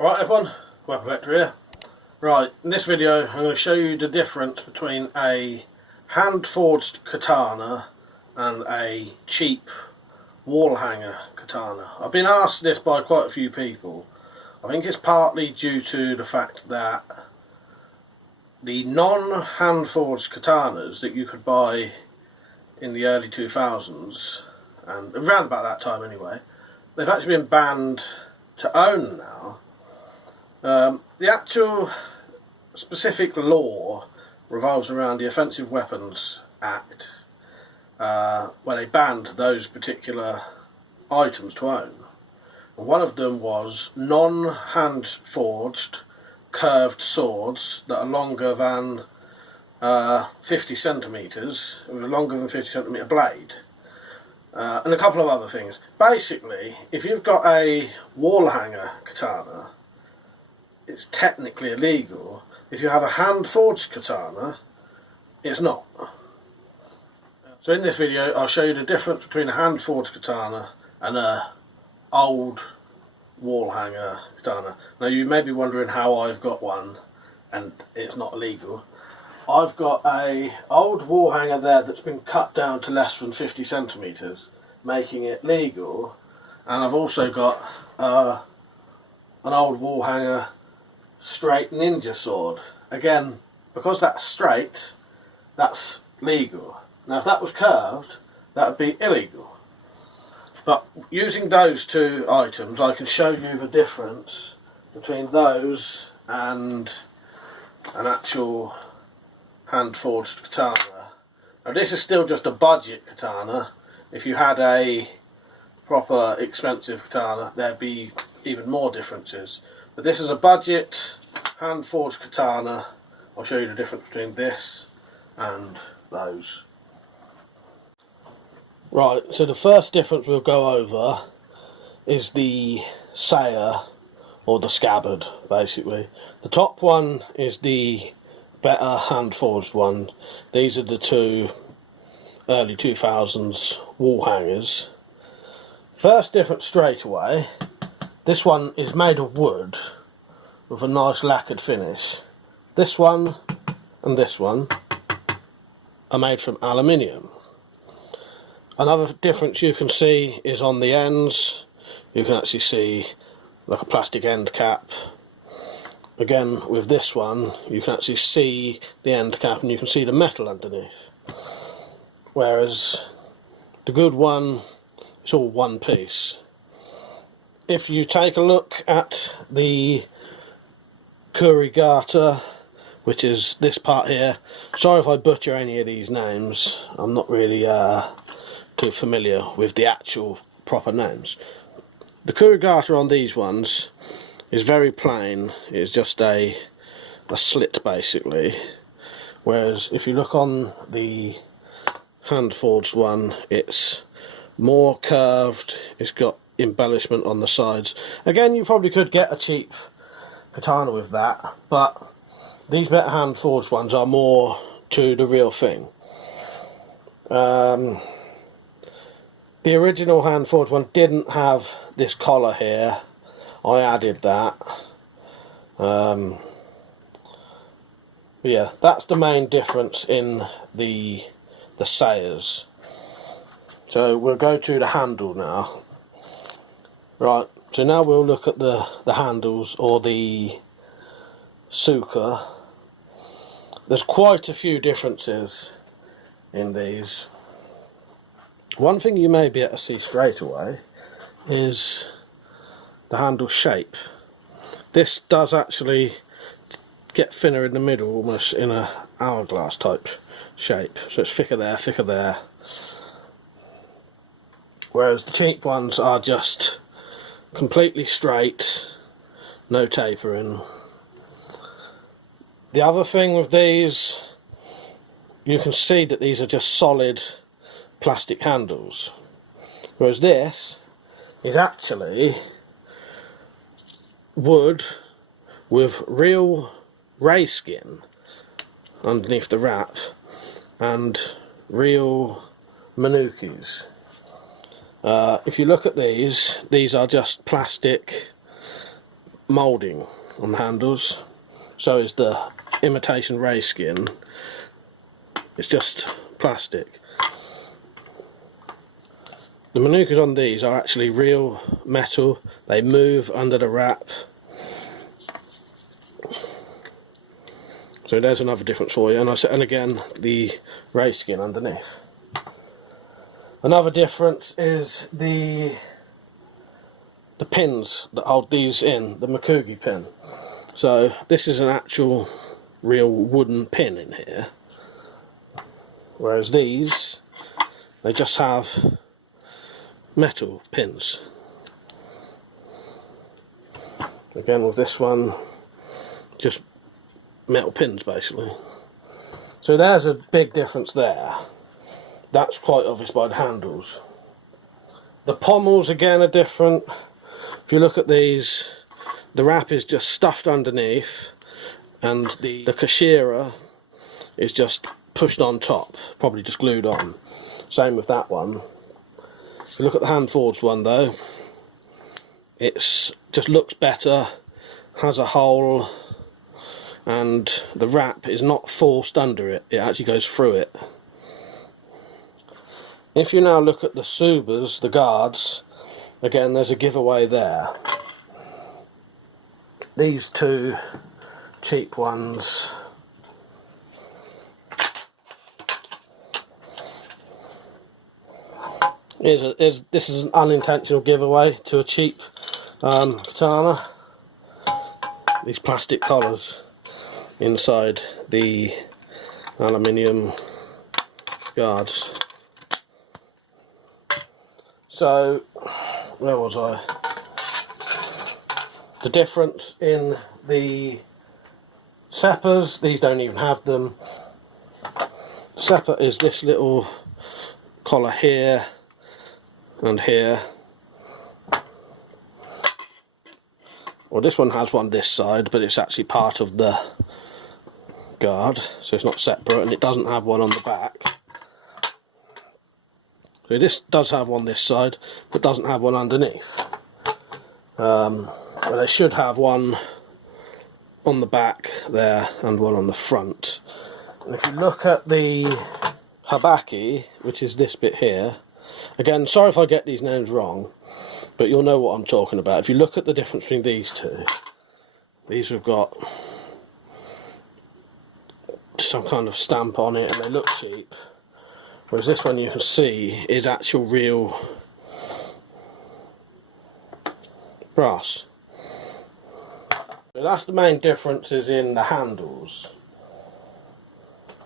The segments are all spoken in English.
Right everyone, WeaponCollector here. Right, in this video I'm going to show you the difference between a hand-forged katana and a cheap wall hanger katana. I've been asked this by quite a few people. I think it's partly due to the fact that the non-hand-forged katanas that you could buy in the early 2000s, and around about that time anyway, they've actually been banned to own now. The actual specific law revolves around the Offensive Weapons Act, where they banned those particular items to own. And one of them was non-hand forged curved swords that are longer than 50 centimetres, with a longer than 50 centimetre blade, and a couple of other things. Basically, if you've got a wall hanger katana, it's technically illegal. If you have a hand-forged katana, it's not. So in this video I'll show you the difference between a hand-forged katana and a old wall hanger katana. Now you may be wondering how I've got one and it's not illegal. I've got a old wall hanger there that's been cut down to less than 50 centimetres, making it legal, and I've also got an old wall hanger straight ninja sword. Again, because that's straight, that's legal. Now if that was curved, that would be illegal. But using those two items, I can show you the difference between those and an actual hand-forged katana. Now this is still just a budget katana. If you had a proper expensive katana, there'd be even more differences. But this is a budget hand-forged katana. I'll show you the difference between this and those. Right, so the first difference we'll go over is the saya, or the scabbard, basically. The top one is the better hand-forged one. These are the two early 2000s wall hangers. First difference straight away, this one is made of wood with a nice lacquered finish. This one and this one are made from aluminium. Another difference you can see is on the ends. You can actually see like a plastic end cap. Again, with this one you can actually see the end cap and you can see the metal underneath. Whereas the good one, it's all one piece. If you take a look at the kurigata, which is this part here, sorry if I butcher any of these names, I'm not really too familiar with the actual proper names. The kurigata on these ones is very plain. It's just a slit basically, whereas if you look on the hand forged one, it's more curved, it's got embellishment on the sides. Again, you probably could get a cheap katana with that, but these better hand forged ones are more to the real thing. The original hand forged one didn't have this collar here. I added that. Yeah, that's the main difference in the sayas. So we'll go to the handle now. Right, so now we'll look at the handles, or the suka. There's quite a few differences in these. One thing you may be able to see straight away is the handle shape. This does actually get thinner in the middle, almost in a hourglass type shape. So it's thicker there, thicker there. Whereas the cheap ones are just completely straight, no tapering. The other thing with these, you can see that these are just solid plastic handles, whereas this is actually wood with real ray skin underneath the wrap and real manukis. If you look at these are just plastic moulding on the handles. So is the imitation ray skin. It's just plastic. The manukas on these are actually real metal. They move under the wrap. So there's another difference for you. And again, the ray skin underneath. Another difference is the pins that hold these in, the Makugi pin. So this is an actual real wooden pin in here, whereas these, they just have metal pins. Again with this one, just metal pins basically. So there's a big difference there. That's quite obvious by the handles. The pommels again are different. If you look at these, the wrap is just stuffed underneath and the kashira is just pushed on top, probably just glued on. Same with that one. If you look at the hand forged one though, it's just looks better, has a hole, and the wrap is not forced under it, it actually goes through it. If you now look at the Tsubas, the guards, again there's a giveaway there. These two cheap ones, this is an unintentional giveaway to a cheap katana. These plastic collars inside the aluminium guards. So, where was I? The difference in the Seppas, these don't even have them. The Seppa is this little collar here and here. Well, this one has one this side, but it's actually part of the guard, so it's not separate, and it doesn't have one on the back. So this does have one this side, but doesn't have one underneath. But they should have one on the back there and one on the front. And if you look at the habaki, which is this bit here, again, sorry if I get these names wrong, but you'll know what I'm talking about. If you look at the difference between these two, these have got some kind of stamp on it and they look cheap. Whereas this one you can see is actual real brass. So that's the main differences in the handles.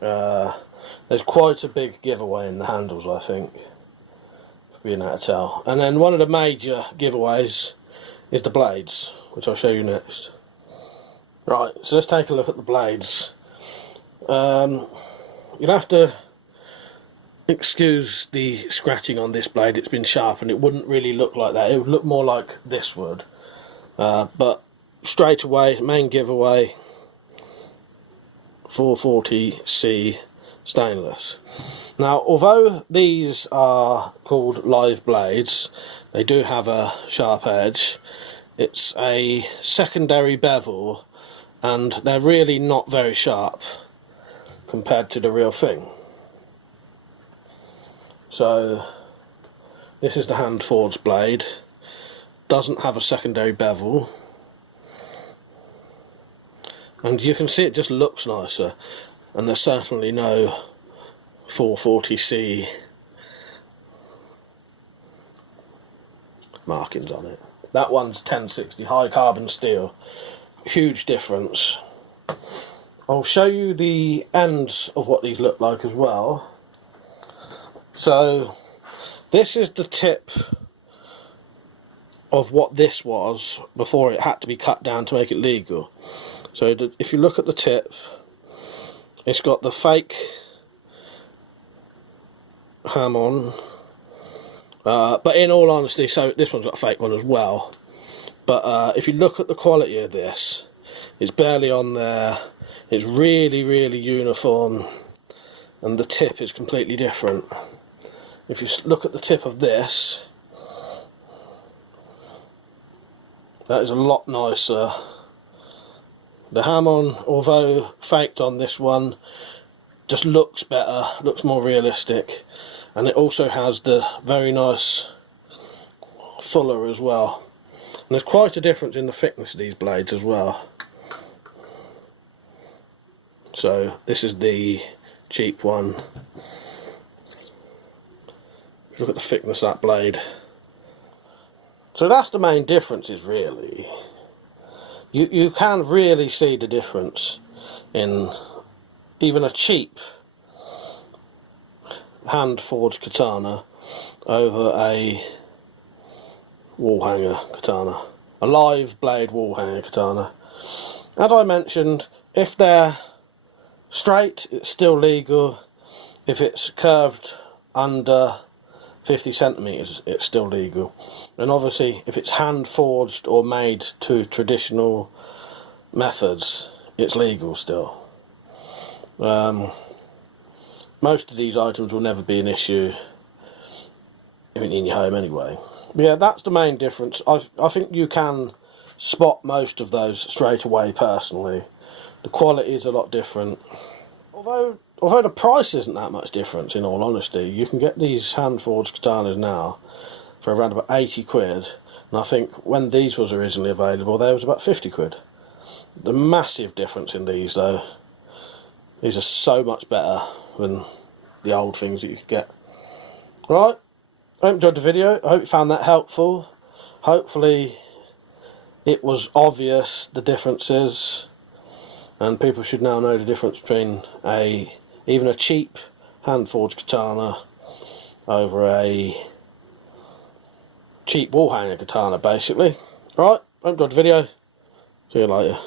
There's quite a big giveaway in the handles, I think, for being able to tell. And then one of the major giveaways is the blades, which I'll show you next. Right, so let's take a look at the blades. You'll have to excuse the scratching on this blade. It's been sharpened. It wouldn't really look like that. It would look more like this would. But straight away, main giveaway, 440C stainless. Now, although these are called live blades, they do have a sharp edge. It's a secondary bevel, and they're really not very sharp compared to the real thing. So this is the hand forged blade. Doesn't have a secondary bevel, and you can see it just looks nicer, and there's certainly no 440C markings on it. That one's 1060 high carbon steel. Huge difference. I'll show you the ends of what these look like as well. So this is the tip of what this was before it had to be cut down to make it legal. So if you look at the tip, it's got the fake ham on, but in all honesty, so this one's got a fake one as well. But if you look at the quality of this, it's barely on there. It's really, really uniform, and the tip is completely different. If you look at the tip of this, That is a lot nicer. The hammer-on, although faked on this one, just looks better, looks more realistic, and it also has the very nice fuller as well. And there's quite a difference in the thickness of these blades as well. So this is the cheap one. Look at the thickness of that blade. So that's the main differences really. You can really see the difference in even a cheap hand forged katana over a wall hanger katana, a live blade wall hanger katana. As I mentioned, if they're straight it's still legal, if it's curved under 50 centimeters it's still legal, and obviously if it's hand forged or made to traditional methods it's legal still. Most of these items will never be an issue in your home anyway. But yeah, that's the main difference. I think you can spot most of those straight away personally. The quality is a lot different. Although the price isn't that much difference, in all honesty. You can get these hand forged katanas now for around about 80 quid, and I think when these was originally available they was about 50 quid. The massive difference in these though. These are so much better than the old things that you could get. Right, I hope you enjoyed the video. I hope you found that helpful. Hopefully it was obvious the differences, and people should now know the difference between even a cheap hand forged katana over a cheap wall hanger katana basically. Right, I hope you enjoyed the video. See you later.